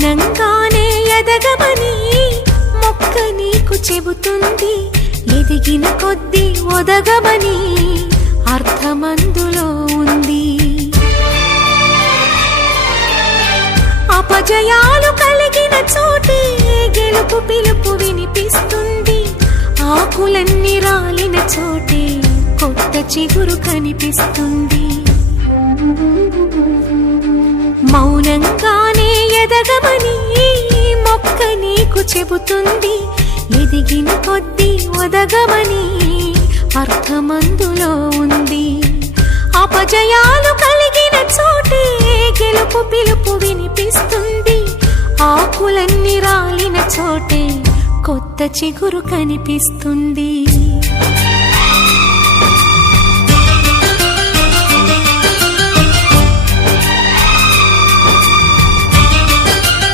మౌనంగానే ఎదగమని మొక్క నీకు చెబుతుంది. ఎదిగిన కొద్దీ ఒదగమని అర్థమందులో ఉంది. అపజయాలు కలిగిన చోటే గెలుపు పిలుపు వినిపిస్తుంది. ఆకులన్నీ రాలిన చోటే కొత్త చిగురు కనిపిస్తుంది. మౌనంగానే ఎదగమని మొక్క నీకు చెబుతుంది. ఎదిగిన కొద్దీ ఒదగమని అర్థమందులో ఉంది. అపజయాలు కలిగిన చోటే గెలుపు పిలుపు వినిపిస్తుంది. ఆకులన్నీ రాలిన చోటే కొత్త చిగురు కనిపిస్తుంది.